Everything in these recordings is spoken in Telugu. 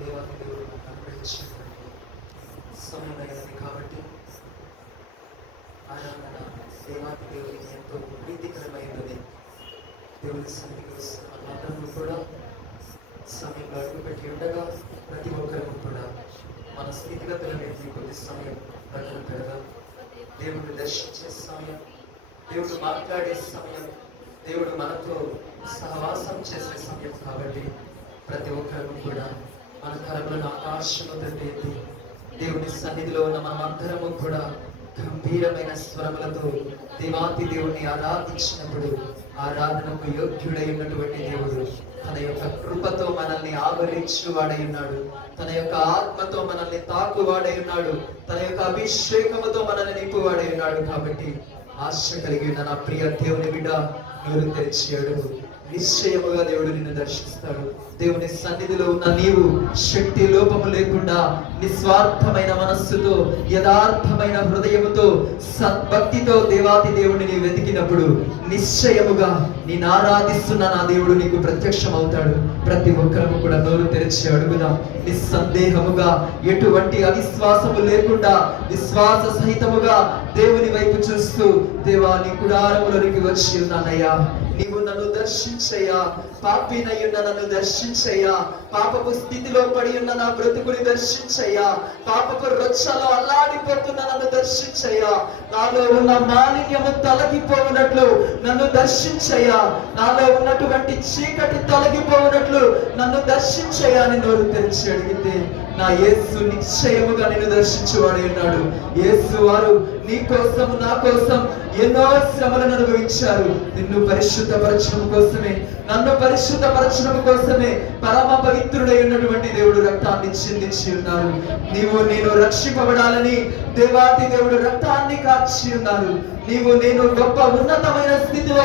దేవాది దేవుడు మనకు అనుగ్రహించినటువంటి సమయమైనది కాబట్టి ఆరాధన దేవాది దేవుడికి ఎంతో ప్రీతికరమైనది. దేవుడి సన్నిధికి వస్తున్న మనందరూ కూడా సమయం అడుగుపెట్టి ఉండగా ప్రతి ఒక్కరూ కూడా మన స్థితిగతులనేది కొద్ది సమయం పక్కన పెడదాం. దేవుడు దర్శించే సమయం, దేవుడు మాట్లాడే సమయం, దేవుడు మనతో సహవాసం చేసే సమయం కాబట్టి ప్రతి ఒక్కరూ కూడా మన కరములను ఆకాశంలో తెప్పి దేవుని సన్నిధిలో ఉన్న మనమందరము కూడా గంభీరమైన స్వరములతో దేవాతి దేవుని ఆరాధించినప్పుడు ఆరాధనకు యోగ్యుడై ఉన్నటువంటి దేవుడు తన యొక్క కృపతో మనల్ని ఆవరించువాడై ఉన్నాడు. తన యొక్క ఆత్మతో మనల్ని తాకువాడై ఉన్నాడు. తన యొక్క అభిషేకముతో మనల్ని నింపువాడై ఉన్నాడు. కాబట్టి ఆశ కలిగి ఉన్న నా ప్రియ దేవుని బిడ్డ, నోరు తెరిచి అడుగు. నిశ్చయముగా దేవుడు నిన్ను దర్శిస్తాడు. దేవుని సన్నిధిలో ఉన్న నీవు శక్తి లోపము లేకుండా నిస్వార్థమైన మనస్సుతో యథార్థమైన హృదయముతో సద్భక్తితో దేవాతి దేవుడిని నీవు వెతికినప్పుడు నిశ్చయముగా నేను ఆరాధిస్తున్న నా దేవుడు నీకు ప్రత్యక్షం అవుతాడు. ప్రతి ఒక్కరము కూడా నోరు తెరిచి అడుగుదాం. నిస్సందేహముగా ఎటువంటి అవిశ్వాసము లేకుండా విశ్వాస సహితముగా దేవుని వైపు చూస్తూ, దేవా నీ గుడారములోనికి వచ్చి ఉన్నానయ్యా, నీవు నన్ను దర్శించయ్యా, పాపినయ్యున్న నన్ను దర్శించయ్యా, పాపపు స్థితిలో పడి ఉన్న నా బ్రతుకుని దర్శించయ్యా, పాపపు రొచ్చలో అల్లాడిపోతున్న నన్ను దర్శించయ్యా, నాలో ఉన్న మాలిన్యము తొలగిపోవునట్లు నన్ను దర్శించయ్యా, నాలో ఉన్నటువంటి చీకటి తొలగిపోవునట్లు నన్ను దర్శించయ్యా అని నోరు తెరిచి అడిగితే నా యేసు నిశ్చయముగా నిన్ను దర్శించువాడే ఉన్నాడు. యేసు వారు నీ కోసం నా కోసం ఎన్నో శ్రమలను అనుభవించారు. నిన్ను పరిశుద్ధపరచడం కోసమే, నన్ను పరిశుద్ధపరచడం కోసమే పరమ పవిత్రుడై ఉన్నటువంటి దేవుడు రక్తాన్ని చిందించి ఉన్నారు. నేను రక్షింపబడాలని దేవాతి దేవుడు రక్తాన్ని కార్చి ఉన్నారు. నేను గొప్ప ఉన్నతమైన స్థితిలో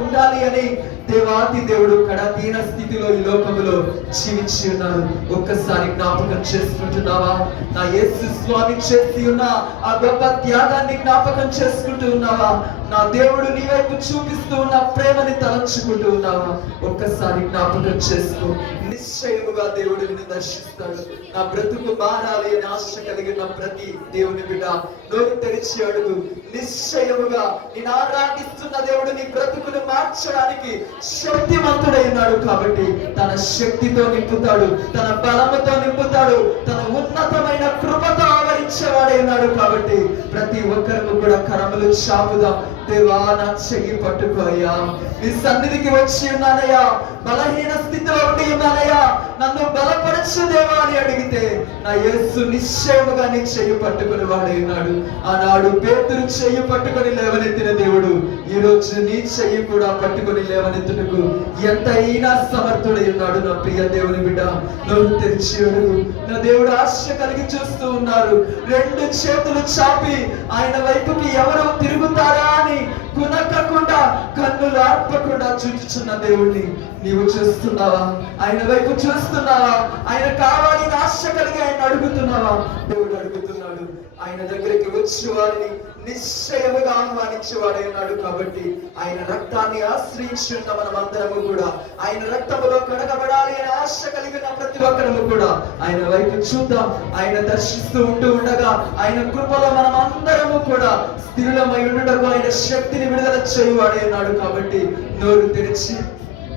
ఉండాలి అని దేవాతి దేవుడు కడతీన స్థితిలో ఈ లోకములో జీవించి ఉన్నారు. ఒక్కసారి జ్ఞాపకం చేసుకుంటున్నావా? నా యేసు స్వామి చేసి ఉన్న ఆ గొప్ప త్యాగాన్ని జ్ఞాపకం చేసుకుంటూ ఉన్నావా? నా దేవుడు నీ వైపు చూపిస్తూ ఉన్న ప్రేమని తలంచుకుంటూ ఉన్నావా? ఒక్కసారి జ్ఞాపకం చేసుకో. నిశ్చయముగా దేవుడు నిన్ను దర్శిస్తాడు. నా బ్రతుకు మారాలి అని ఆశ కలిగిన ప్రతి దేవుని బిడ్డ నోరు తెరిచి అడుగు. నిశ్చయముగా నేను ఆరాధిస్తున్న దేవుడు నీ బ్రతుకును మార్చడానికి శక్తిమంతుడై ఉన్నాడు. కాబట్టి తన శక్తితో నింపుతాడు, తన బలముతో నింపుతాడు, తన ఉన్నతమైన కృపతో ఆవరించేవాడై ఉన్నాడు. కాబట్టి ప్రతి ఒక్కరు కూడా కరములు చాపుదాం. దేవా నా చెయ్యి పట్టుకోయ్యా, నీ సన్నిధికి వచ్చి ఉన్నానయ్యా, బలహీన స్థితిలో ఉండి ఉన్నానయ్యా, నన్ను బలపరచు దేవా అని అడిగితే నా యేసు నిశ్చయముగా నీ చెయ్యి పట్టుకుని వాడై ఉన్నాడు. ఆనాడు పేతురు చెయ్యి పట్టుకొని లేవనెత్తిన దేవుడు ఈ రోజు నీ చెయ్యి కూడా పట్టుకొని లేవనెత్తుటకు ఎంతైనా సమర్థుడై ఉన్నాడు. నా ప్రియ దేవుని బిడ్డ నోరు తెరిచి అడుగు. నా దేవుడు ఆశ కలిగి చూస్తూ ఉన్నారు. రెండు చేతులు చాపి ఆయన వైపుకి ఎవరు తిరుగుతారా అని కునకకుండా కన్నులు ఆర్పకుండా చూచుచున్న దేవుణ్ణి నీవు చూస్తున్నావా? ఆయన వైపు చూస్తున్నావా? ఆయన కావాలి ఆశ కలిగి ఆయన అడుగుతున్నావా? దేవుడు అడుగుతున్నాడు. ఆయన దగ్గరికి వచ్చి వారిని నిశ్చయముగా ఆహ్వానించేవాడై ఉన్నాడు. కాబట్టి ఆయన రక్తాన్ని ఆశ్రయించి ఉన్న మనం అందరము కూడా ఆయన రక్తములో కడగబడాలి అని ఆశ కలిగిన ప్రతి ఒక్కరము కూడా ఆయన వైపు చూద్దాం. ఆయన దర్శిస్తూ ఉంటూ ఉండగా ఆయన కృపలో మనం అందరము కూడా స్థిరులమై ఉండటకు ఆయన శక్తిని విడుదల చేయువాడై ఉన్నాడు. కాబట్టి నోరు తెరిచి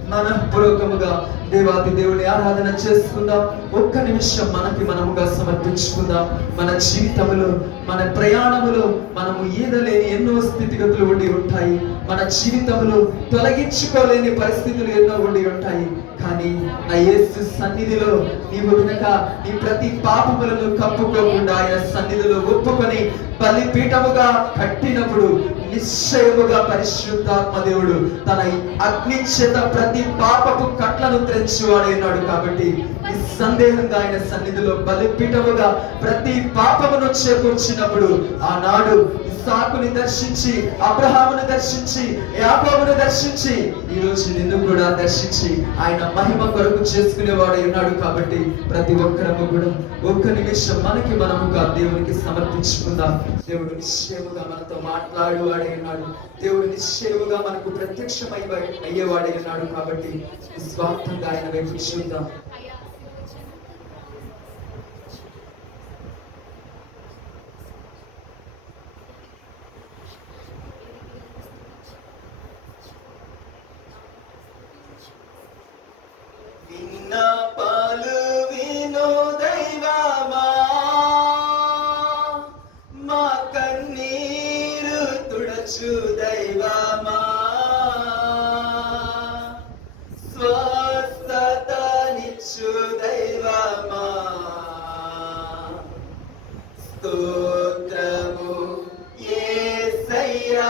మనఃపూర్వకముగా దేవాది దేవుని ఆరాధన చేసుకుందాం. ఒక్క నిమిషం మనముగా సమర్పించుకుందాం. మన జీవితంలో, మన ప్రయాణములో మనము ఈదలేని ఎన్నో స్థితిగతులు ఉండి ఉంటాయి. మన జీవితంలో తొలగించుకోలేని పరిస్థితులు ఎన్నో ఉండి ఉంటాయి. కానీ నా యేసు సన్నిధిలో నీవు గనుక నీ ప్రతి పాపములను కప్పుకోకుండా ఆయన సన్నిధిలో ఒప్పుకొని బలిపీఠముగా కట్టినప్పుడు నిశ్చయముగా పరిశుద్ధాత్మ దేవుడు తన అగ్ని చేత ప్రతి పాపపు కట్లను తెంచువాడైనాడు. కాబట్టి నిస్సందేహంగా ఆయన సన్నిధిలో బలిపీఠముగా ప్రతి పాపమును చేకూర్చినప్పుడు ఆనాడు ఇస్సాకుని దర్శించి, అబ్రహామును దర్శించి, యాకోబును దర్శించి ఈ రోజు నిన్ను కూడా దర్శించి ఆయన మహిమ కొరకు చేసుకునేవాడై ఉన్నాడు. కాబట్టి ప్రతి ఒక్కరము కూడా ఒక్క నిమిషం మనముగా దేవునికి సమర్పించుకుందాం. దేవుడు నిశ్చయముగా మనతో మాట్లాడువాడై ఉన్నాడు. దేవుడు నిశ్చయముగా మనకు ప్రత్యక్షమై అయ్యేవాడై ఉన్నాడు. కాబట్టి నిస్వార్థంగా ఆయన వైపు చూద్దాం. విన్నపాలు విను దైవమా, మా కన్నీరు తుడచు దైవమా, స్వస్థతనిచ్చు దైవమా, స్తోత్రము యేసయ్యా,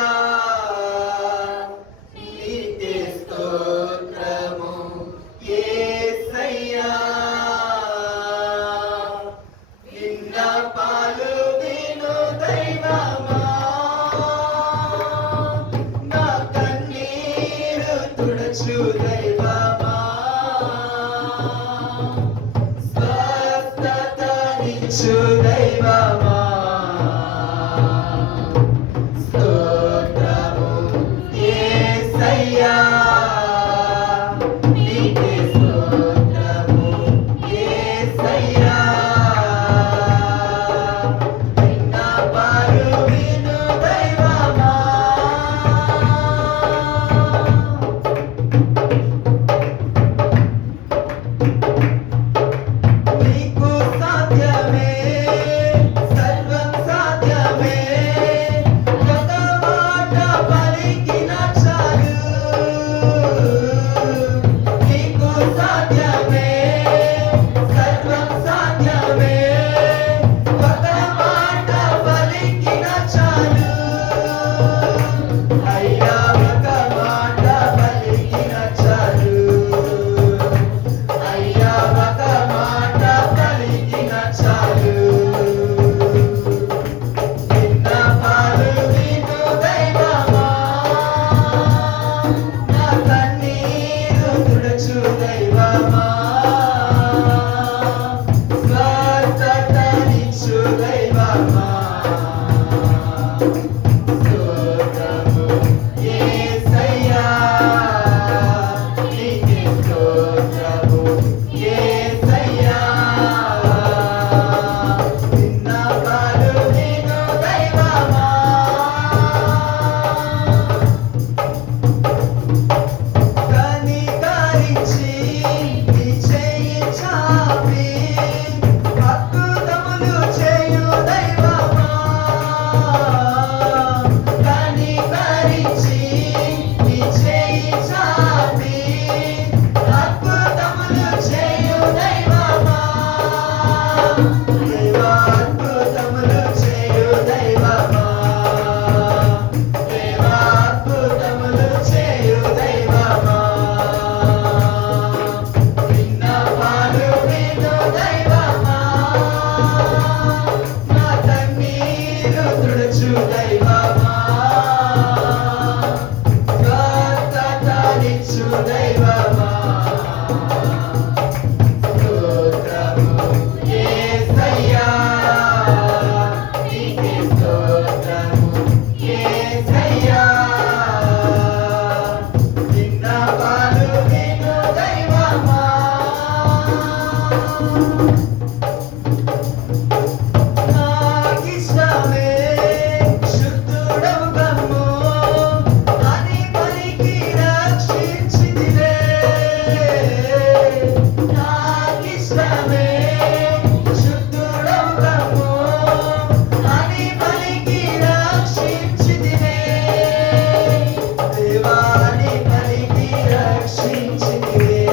నీకే స్తోత్రము యేసయ్యా. విన్నపాలు విను దైవమా, నా కన్నీరు తుడచు దైవమా, స్వస్థతనిచ్చు దైవమా, స్తోత్రము యేసయ్యా, నీకే స్తోత్రము యేసయ్యా. విన్నపాలు విను దైవమా, నీకు సాధ్యమే, సర్వం సాధ్యమే, ఒక మాట పలికిన చాలు. నీకు సాధ్యమే, సర్వం సాధ్యమే, ఒక మాట పలికిన చాలు. అయ్యా ఒక మాట పలికిన చాలు, అయ్యా ఒక మాట పలికిన చాలు. విన్నపాలు విను దైవమా, నా కన్నీరు తుడచు దైవమా, స్వస్థతనిచ్చు దైవమా, స్తోత్రము యేసయ్యా, నీకే స్తోత్రము యేసయ్యా. విన్నపాలు విను దైవమా, కనికరించి నీ చేయి చాపి అద్భుతములు చేయు దైవమా, కనికరించి నీ చేయి చాపి అద్భుతములు చేయు దైవమా, దేవా అద్భుతములు చేయు దైవమా, దేవా అద్భుతములు చేయు దైవమా. విన్నపాలు విను దైవమా, నా కన్నీరు తుడచు దైవమా, స్వస్థతనిచ్చు దైవమా, స్తోత్రము యేసయ్యా, నీకే స్తోత్రము యేసయ్యా. విన్నపాలు విను దైవమా, నాకిష్టమే శుద్ధుడవు కమ్ము అని పలికి రక్షించితివే. నాకిష్టమే శుద్ధుడవు కమ్ము అని పలికి రక్షించితివే. దేవాని పలికి రక్షించితివే,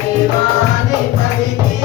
దేవాని పలికి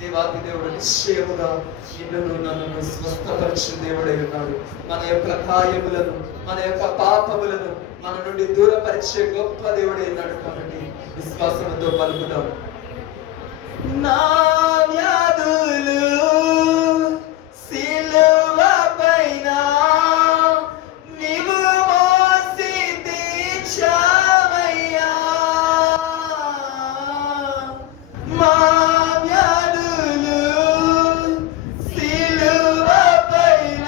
దేవాది దేవుడు నిశ్చయముగా నిన్ను నన్ను స్వస్థపరచు దేవుడై ఉన్నాడు. మన యొక్క గాయములను, మన యొక్క పాపములను మన నుండి దూరపరిచే గొప్ప దేవుడై ఉన్నాడు. కాబట్టి విశ్వాసంతో పలుకుదాం. నా వ్యాధులు సిలువ పైన నీవు మోసి తీర్చావయ్యా. మా వ్యాధులు సిలువ పైన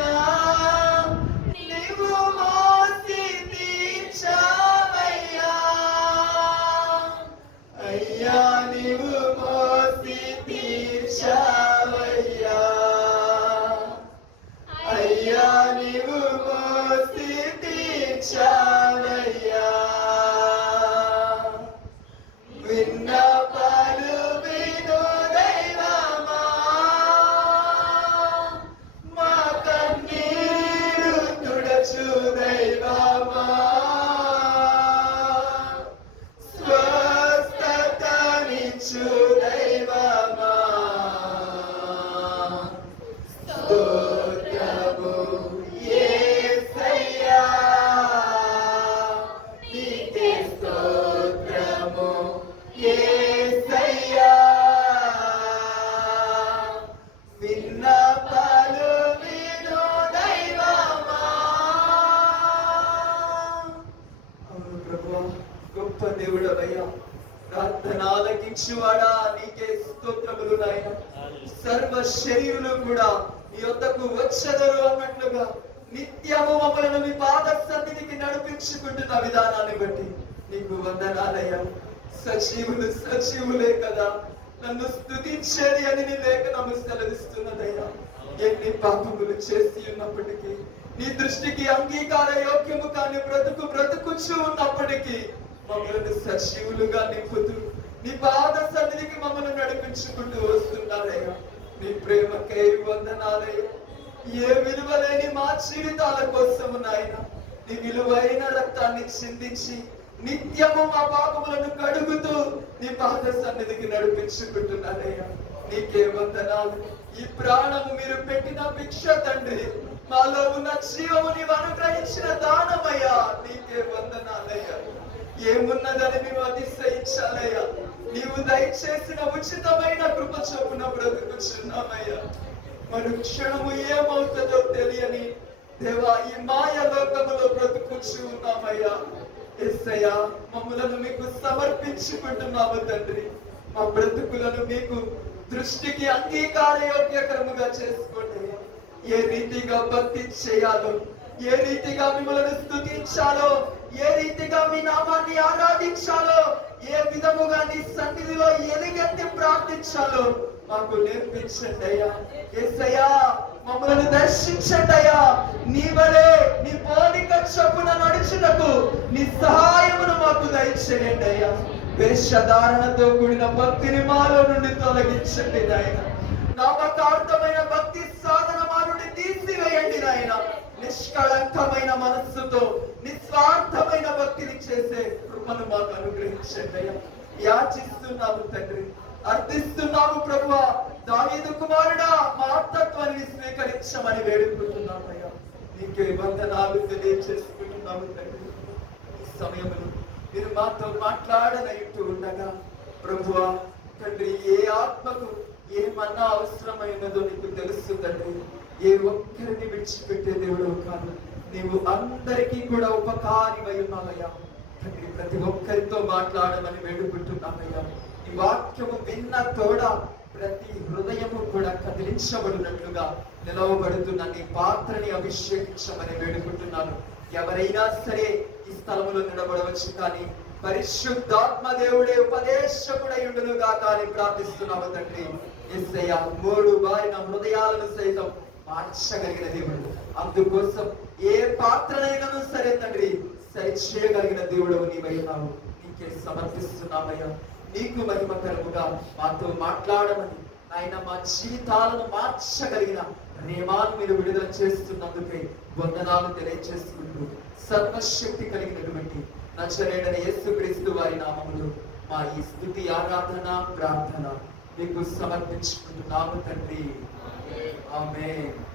నీవు మోసి తీర్చావయ్యా. అయ్యా నీవు మోసి తీర్చావయ్యా. అయ్యా నీవు మోసి తీర్చావయ్యా. విన్నపాలు విను దైవమా, మా కన్నీరు తుడచు దైవమా. స్వస్థతనిచ్చు దైవమా. స్తోత్రము యేసయ్యా, నీకే స్తోత్రము యేసయ్యా. విన్నపాలు విను దైవమా. అవును ప్రభువా, గొప్ప దేవుడవయ్యా, ప్రార్థన ఆలకించువాడా, నీకే స్తోత్రములు నాయన. సర్వ శరీరులు కూడా నీ యొద్దకు వచ్చెదరు అన్నట్లుగా నిత్యము మమ్మలను మీ పాద సన్నిధికి నడిపించుకుంటున్న విధానాన్ని బట్టి నీకు వందనాలయ్యా. సజీవులు సజీవులే కదా నన్ను స్తుతించేది అని నీ లేఖనము సెలవిస్తున్నదయ్యా. ఎన్ని పాపములు చేసి ఉన్నప్పటికీ, నీ దృష్టికి అంగీకార యోగ్యము కాని బ్రతుకుచూ ఉన్నప్పటికీ మమ్మల్ని సజీవులుగా నింపుతూ నీ పాద సన్నిధికి మమ్మల్ని నడిపించుకుంటూ వస్తున్నారయ్యా. నీ ప్రేమకై వందనాలయ్యా. ఏ విలువలేని మా జీవితాల కోసము నాయన నీ విలువైన రక్తాన్ని చిందించి నిత్యము మా పాపములను కడుగుతూ నీ పాద సన్నిధికి నడిపించుకుంటున్నారయ్యా. నీకే వందనాలు. ఈ ప్రాణము మీరు పెట్టిన భిక్ష తండ్రి, మాలో ఉన్న జీవము నీవు అనుగ్రహించిన దానమయ్యా. నీకే వందనాలయ్యా. ఏమున్నదని మేము అతిశయించాలయ్యా. నీవు దయచేసిన ఉచితమైన కృప చొప్పున బ్రతుకుచున్నామయ్యా. మరి క్షణము ఏమవుతుందో తెలియని దేవా ఈ మాయ లోకములో బ్రతుకుచు ఉన్నామయ్యా. యేసయ్యా, మమ్మలను మీకు సమర్పించుకుంటున్నాము తండ్రి. మా బ్రతుకులను మీకు దృష్టికి అంగీకార యోగ్యకరముగా చేసుకోండి. ఏ రీతిగా భక్తి చేయాలో, ఏ రీతిగా మిమ్మల్ని స్తుతించాలో, ఏ రీతిగా మీ నామాన్ని ఆరాధించాలో, ఏ విధముగా నీ సన్నిధిలో ఎలుగెత్తి ప్రార్థించాలో మాకు నేర్పించండి అయ్యా. యేసయ్యా, మమ్మల్ని దర్శించండి అయ్యా. నీ వలే నీ పోలిక చొప్పున నడుచుటకు నీ సహాయమును మాకు దయచేయండి అయ్యా. వేషధారణతో కూడిన భక్తిని మాలో నుండి తొలగించండి నాయన. నామకార్థమైన భక్తి సాధన మా నుండి తీసివేయండి నాయన. నిష్కళంకమైన మనస్సుతో నిస్వార్థమైన భక్తిని చేసే కృపను మాకు అనుగ్రహించండి అయ్యా. యాచిస్తున్నాము తండ్రి, అర్థిస్తున్నాము ప్రభువా. దావీదు కుమారుడా, మా ఆత్మత్వాన్ని స్వీకరించమని వేడుకుంటున్నాము అయ్యా. నీకే వందనాలు తెలియజేసుకుంటున్నాము తండ్రి. ఈ సమయంలో మీరు మాతో మాట్లాడనట్టు ఉండగా ప్రభువా తండ్రి, ఏ ఆత్మకు ఏమన్నా అవసరమైనదో నీకు తెలుసు తండ్రి. ఏ ఒక్కరిని విడిచిపెట్టే దేవుడు కాదు. నీవు అందరికీ కూడా ఉపకారివై ఉన్నావయ్యా తండ్రి. ప్రతి ఒక్కరితో మాట్లాడమని వేడుకుంటున్నామయ్యా. ఈ వాక్యము విన్న తోడ ప్రతి హృదయము కూడా కదిలించబడినట్లుగా నిలవబడుతున్న నీ పాత్రని అభిషేకించమని వేడుకుంటున్నాను. ఎవరైనా సరే ఈ స్థలములో నిలబడవచ్చు, కానీ పరిశుద్ధాత్మ దేవుడే ఉపదేశకుడై ఉండును గాక అని ప్రార్థిస్తున్నాము తండ్రి. యేసయ్యా, మూడు బారిన హృదయాలను సైతం మార్చగలిగిన దేవుడు. అందుకోసం ఏ పాత్రనైనా సరే తండ్రి సరి చేయగలిగిన దేవుడు నీవైనావు. నీకే సమర్పిస్తున్నామయ్యా. నీకు మహిమకరముగా మాతో మాట్లాడమని ఆయన మా జీవితాలను మార్చగలిగిన నియమాలు మీరు విడుదల చేస్తున్నందుకే వందనాలు తెలియజేసుకుంటూ సర్వశక్తి కలిగినటువంటి నజరేయుడైన యేసుక్రీస్తు వారి నామములో మా ఈ స్తుతి ఆరాధన ప్రార్థన నీకు సమర్పించుకుంటున్నాము తండ్రి. ఆమేన్.